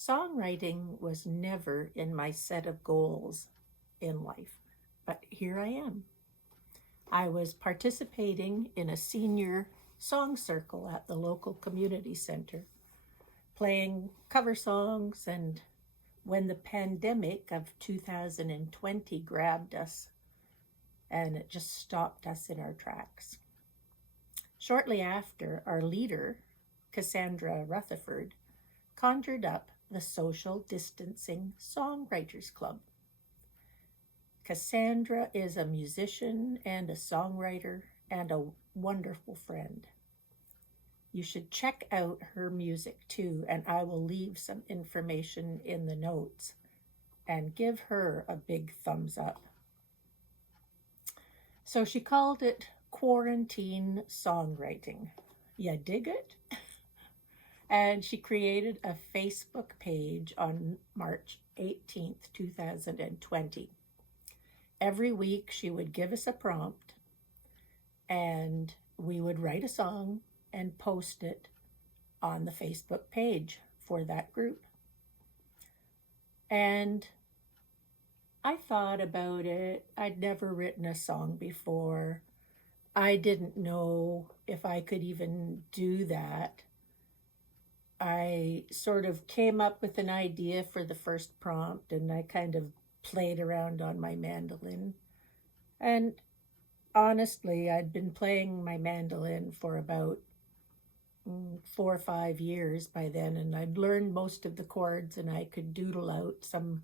Songwriting was never in my set of goals in life, but here I am. I was participating in a senior song circle at the local community center, playing cover songs, and when the pandemic of 2020 grabbed us and it just stopped us in our tracks. Shortly after, our leader, Cassandra Rutherford, conjured up the Social Distancing Songwriters Club. Cassandra is a musician and a songwriter and a wonderful friend. You should check out her music too, and I will leave some information in the notes and give her a big thumbs up. So she called it Quarantine Songwriting. Ya dig it? And she created a Facebook page on March 18th, 2020. Every week she would give us a prompt and we would write a song and post it on the Facebook page for that group. And I thought about it. I'd never written a song before. I didn't know if I could even do that. I sort of came up with an idea for the first prompt and I kind of played around on my mandolin. And honestly, I'd been playing my mandolin for about 4 or 5 years by then, and I'd learned most of the chords and I could noodle out some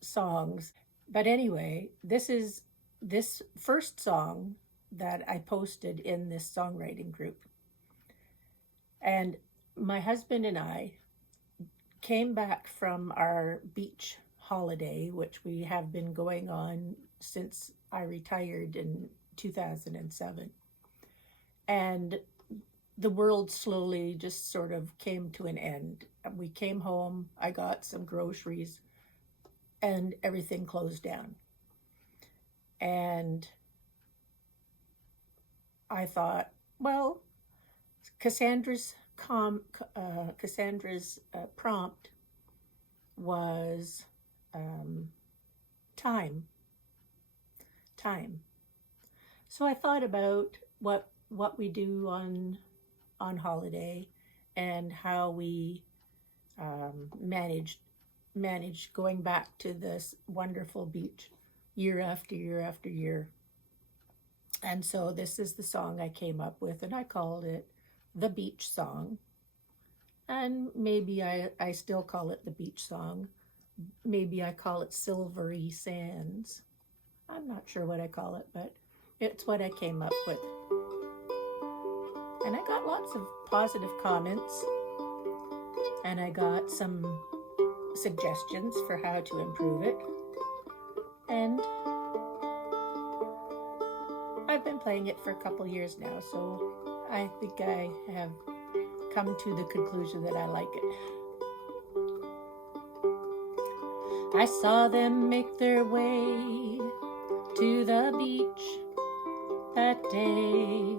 songs. But anyway, this first song that I posted in this songwriting group. And my husband and I came back from our beach holiday, which we have been going on since I retired in 2007. And the world slowly just sort of came to an end. We came home, I got some groceries, and everything closed down. And I thought, well, Cassandra's prompt was time. So I thought about what we do on holiday and how we manage going back to this wonderful beach year after year after year. And so this is the song I came up with, and I called it The Beach Song. And maybe I still call it The Beach Song. Maybe I call it Silvery Sands. I'm not sure what I call it, but it's what I came up with. And I got lots of positive comments, and I got some suggestions for how to improve it. And I've been playing it for a couple years now, so I think I have come to the conclusion that I like it. I saw them make their way to the beach that day,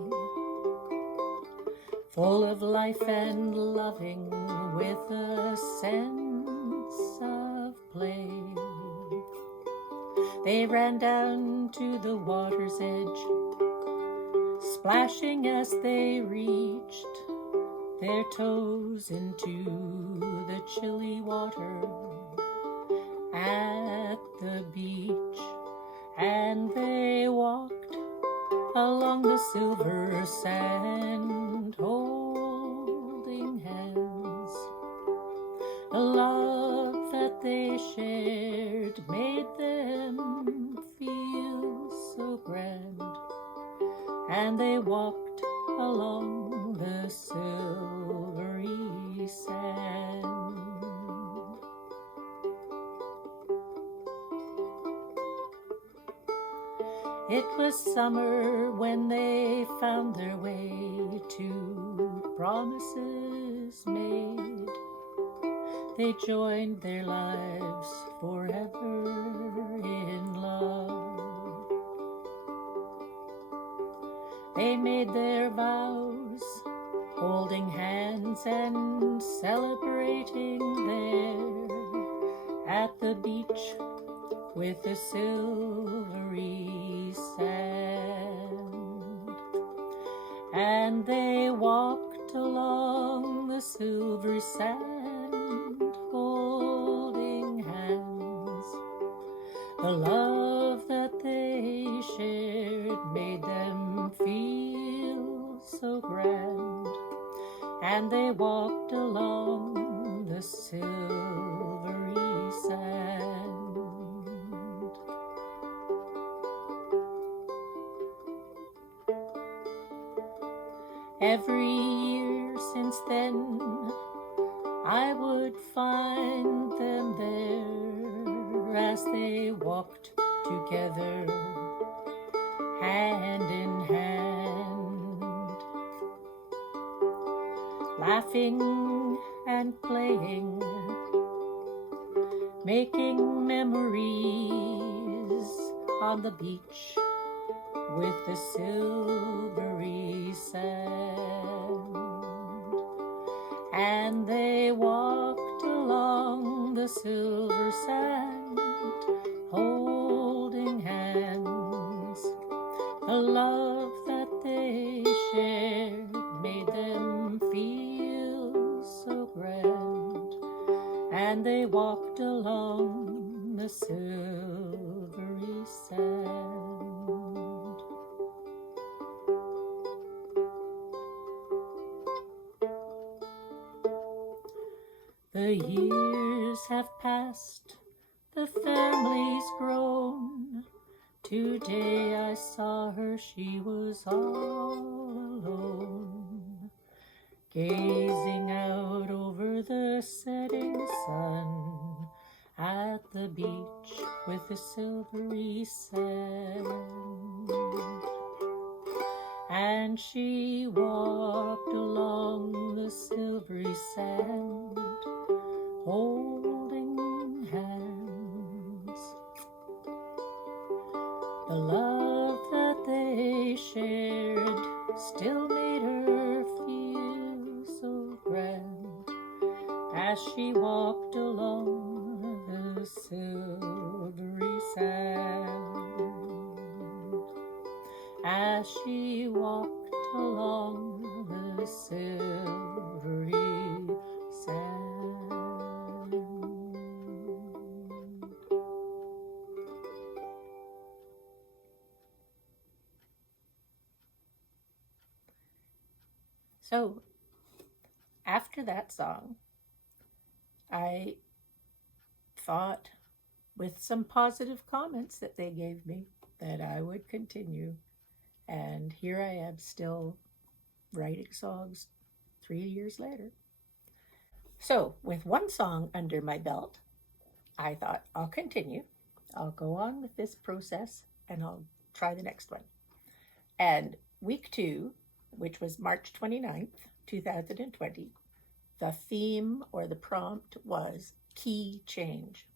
full of life and loving with a sense of play. They ran down to the water's edge, splashing as they reached their toes into the chilly water at the beach. And they walked along the silver sand, holding hands. The love that they shared made them feel so grand, and they walked along the silvery sand. It was summer when they found their way to Promises Made. They joined their lives forever in love. They made their vows holding hands and celebrating there at the beach with the silvery sand. And they walked along the silvery sand, holding hands. The love that they shared made them feel so grand. And they walked along the silvery sand. Every year since then, I would find them there as they walked together, hand in hand, laughing and playing, making memories on the beach with the silvery sand. And they walked along the silver sand, holding hands. The love that they shared made them feel so grand. And they walked along the silvery sand. The years have passed, the family's grown. Today I saw her, she was all alone, gazing out over the setting sun at the beach with the silvery sand. And she walked along the silvery sand, holding hands. The love that they shared still made her feel so grand as she walked along the silvery sand. As she walked along the silvery sand. So, after that song, I thought, with some positive comments that they gave me, that I would continue. And here I am still writing songs 3 years later. So, with one song under my belt, I thought, I'll continue. I'll go on with this process and I'll try the next one. And week 2, which was March 29th, 2020, the theme or the prompt was key change.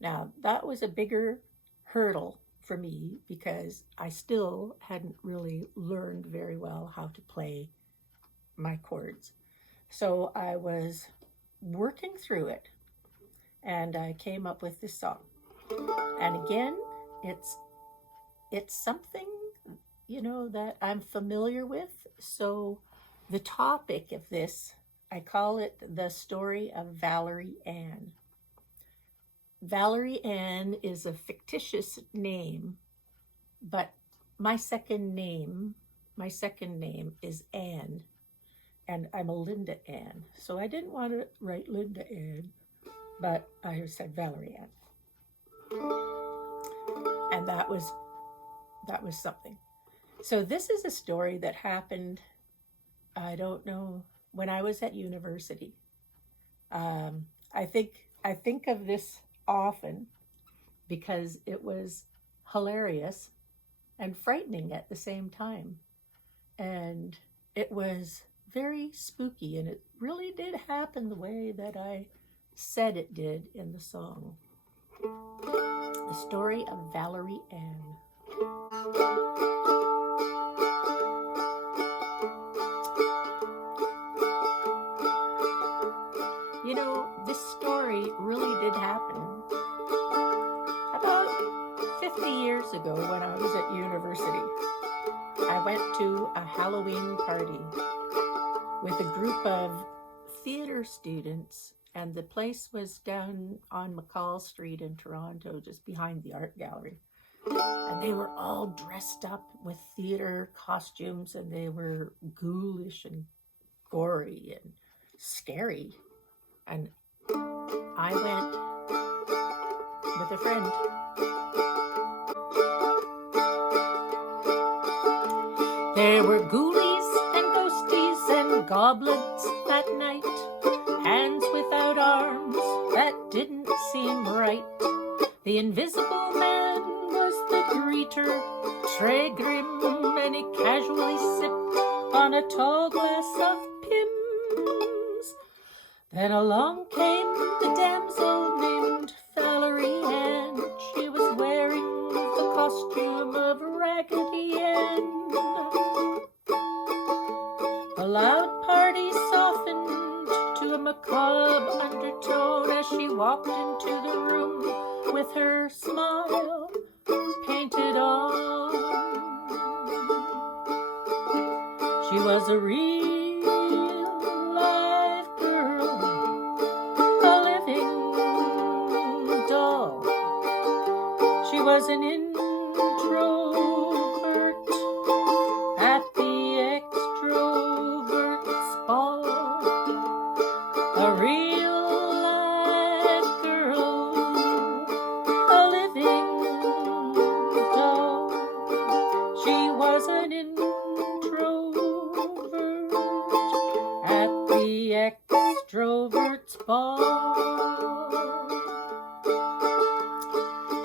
Now, that was a bigger hurdle for me because I still hadn't really learned very well how to play my chords. So I was working through it and I came up with this song. And again, it's something, that I'm familiar with. So the topic of this, I call it the story of Valerie Ann. Valerie Ann is a fictitious name, but my second name is Ann, and I'm a Linda Ann. So I didn't want to write Linda Ann, but I said Valerie Ann. And that was something. So this is a story that happened, I don't know, when I was at university. I think of this often because it was hilarious and frightening at the same time. And it was very spooky, and it really did happen the way that I said it did in the song. The story of Valerie Ann. years ago when I was at university, I went to a Halloween party with a group of theater students, and the place was down on McCall Street in Toronto, just behind the art gallery. And they were all dressed up with theater costumes, and they were ghoulish and gory and scary. And I went with a friend. There were ghoulies and ghosties and goblins that night, hands without arms that didn't seem right. The invisible man was the greeter, Tregrim, and he casually sipped on a tall glass of Pimm's. Then along came the damsel named Valerie, and she was wearing the costume of Raggedy Ann. The loud party softened to a macabre undertone as she walked into the room with her smile painted on. She was a real live girl, a living doll. She was an introvert at the extrovert's ball. A real live girl, a living doll. She was an introvert at the extrovert's ball.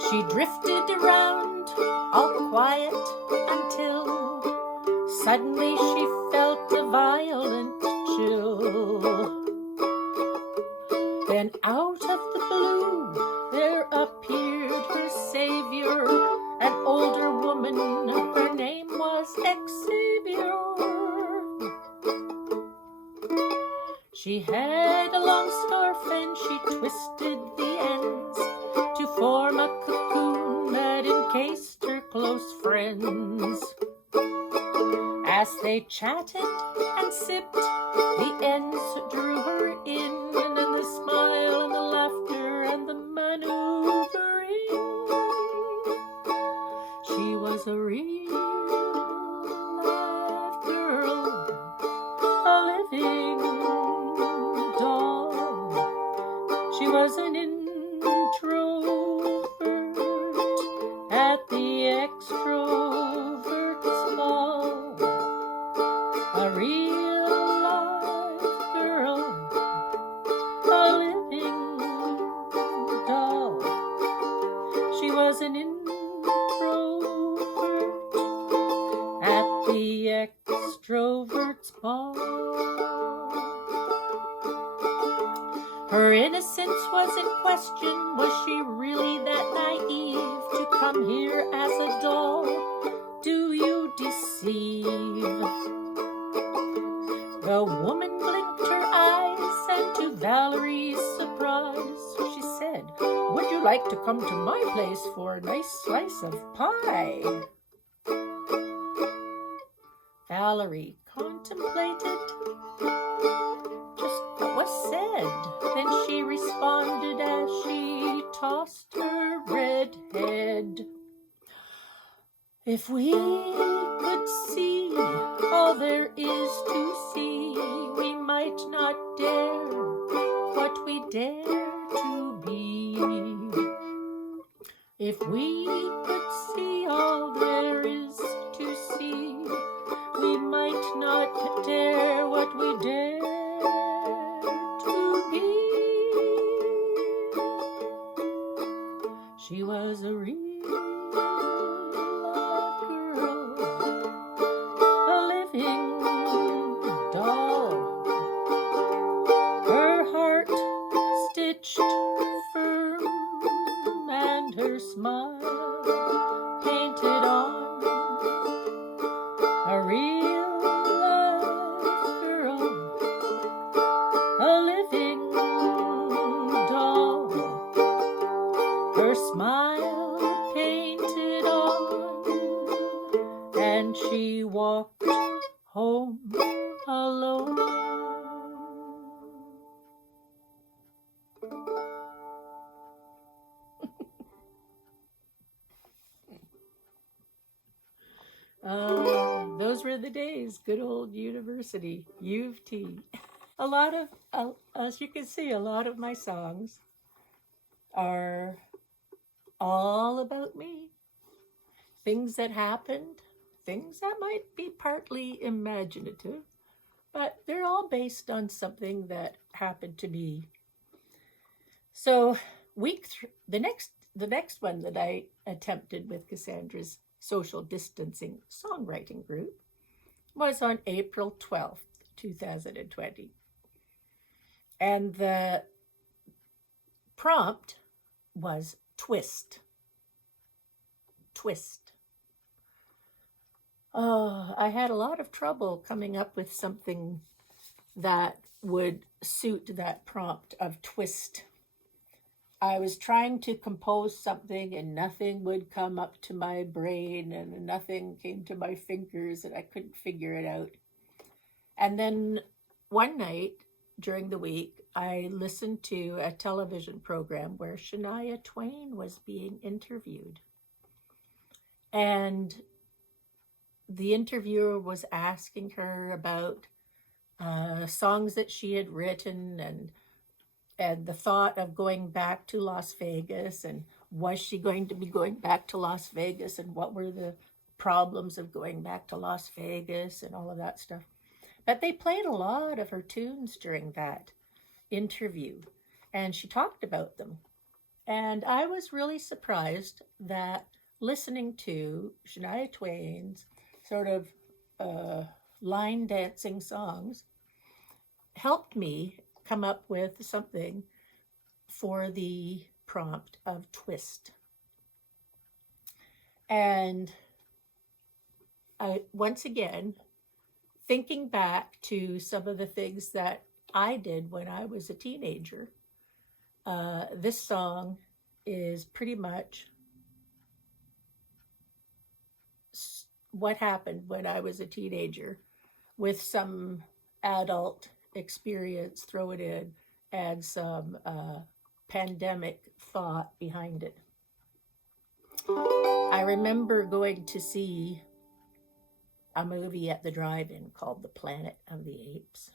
She drifted around all quiet until suddenly she felt a violent chill. Then out of the blue there appeared her savior, an older woman. Her name was Xavier. She had a long scarf and she twisted the ends to form a cocoon that encased her close friends. As they chatted and sipped, the ends drew her in, and the smile and the laughter and the maneuvering. She was a real live girl, a living doll. She was an introvert at the extrovert's ball. A real live girl, a living doll. She was an introvert at the extrovert's ball. Her innocence was in question. Was she really that naive to come here as a doll? Do you deceive? The woman blinked her eyes, and to Valerie's surprise, she said, "Would you like to come to my place for a nice slice of pie?" Valerie contemplated just what was said. Then she responded as she tossed her red head. If we could see all there is to see, we might not dare what we dare to be. If we could see all there is to see, we might not dare what we dare to be. She was a real girl, a living doll. Her heart stitched firm and her smile painted on. A real live girl, a living doll. Her smile painted walked home alone. Those were the days. Good old university, U of T. A lot of, as you can see, a lot of my songs are all about me. Things that happened, things that might be partly imaginative, but they're all based on something that happened to me. So the next one that I attempted with Cassandra's social distancing songwriting group was on April 12th, 2020. And the prompt was twist. Twist. Oh, I had a lot of trouble coming up with something that would suit that prompt of twist. I was trying to compose something and nothing would come up to my brain and nothing came to my fingers and I couldn't figure it out. And then one night during the week, I listened to a television program where Shania Twain was being interviewed. And the interviewer was asking her about songs that she had written and the thought of going back to Las Vegas, and was she going to be going back to Las Vegas, and what were the problems of going back to Las Vegas and all of that stuff. But they played a lot of her tunes during that interview, and she talked about them. And I was really surprised that listening to Shania Twain's sort of line dancing songs helped me come up with something for the prompt of twist. And I, once again, thinking back to some of the things that I did when I was a teenager, this song is pretty much what happened when I was a teenager with some adult experience, throw it in, add some pandemic thought behind it. I remember going to see a movie at the drive-in called The Planet of the Apes.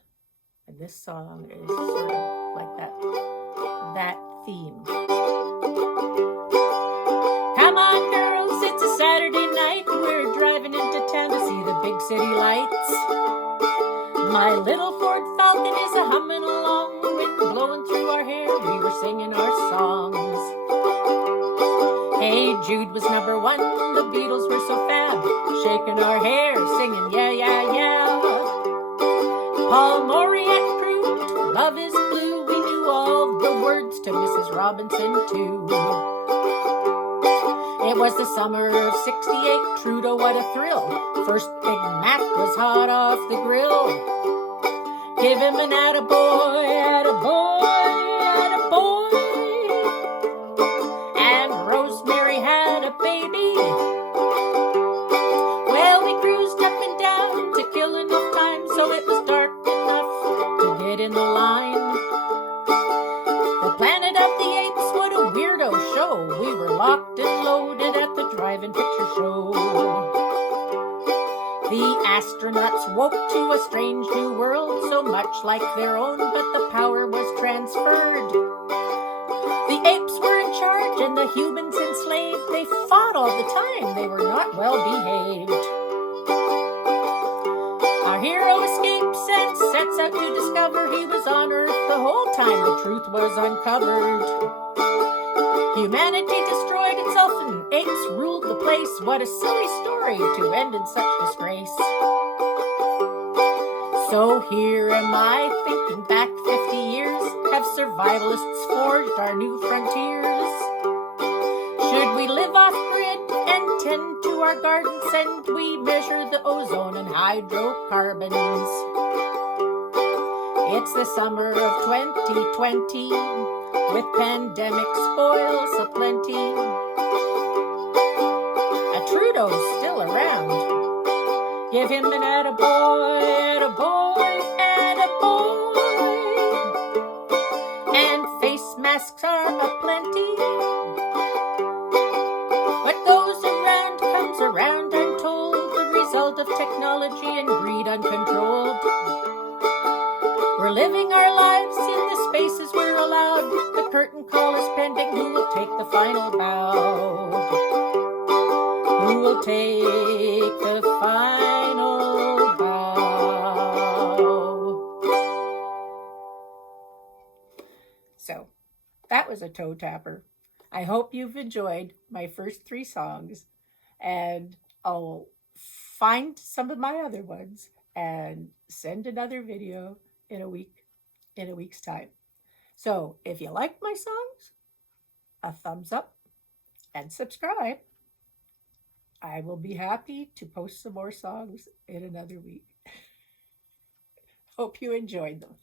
And this song is sort of like that theme. Come on, girls, it's a Saturday night. We're driving into town to see the big city lights. My little Ford Falcon is a humming along, wind blowing through our hair, we were singing our songs. Hey Jude was number one, the Beatles were so fab, shaking our hair, singing yeah, yeah, yeah. Paul Moriarty proved love is blue, we knew all the words to Mrs. Robinson too. It was the summer of '68, Trudeau, what a thrill. First Big Mac was hot off the grill. Give him an attaboy, attaboy, attaboy. And Rosemary had a baby. Well, we cruised up and down to kill enough time so it was dark enough to get in the line. The Planet of the Apes, what a weirdo show. We were locked and loaded at the drive-in picture show. The astronauts woke to a strange new world, so much like their own, but the power was transferred. The apes were in charge and the humans enslaved. They fought all the time, they were not well behaved. Our hero escapes and sets out to discover he was on Earth the whole time the truth was uncovered. Humanity destroyed itself and apes ruled the place. What a silly story to end in such disgrace. So here am I thinking back 50 years. Have survivalists forged our new frontiers? Should we live off-grid and tend to our gardens, and we measure the ozone and hydrocarbons? It's the summer of 2020, with pandemic spoils aplenty. A Trudeau's still around. Give him an attaboy, attaboy, attaboy. And face masks are aplenty. What goes around comes around, I'm told. The result of technology and greed uncontrolled. We're living our lives in the spaces we're allowed. The curtain call is pending. Who will take the final bow? Who will take the final bow? So, that was a toe tapper. I hope you've enjoyed my first 3 songs, and I'll find some of my other ones and send another video in a week's time. So if you like my songs, a thumbs up and subscribe. I will be happy to post some more songs in another week. Hope you enjoyed them.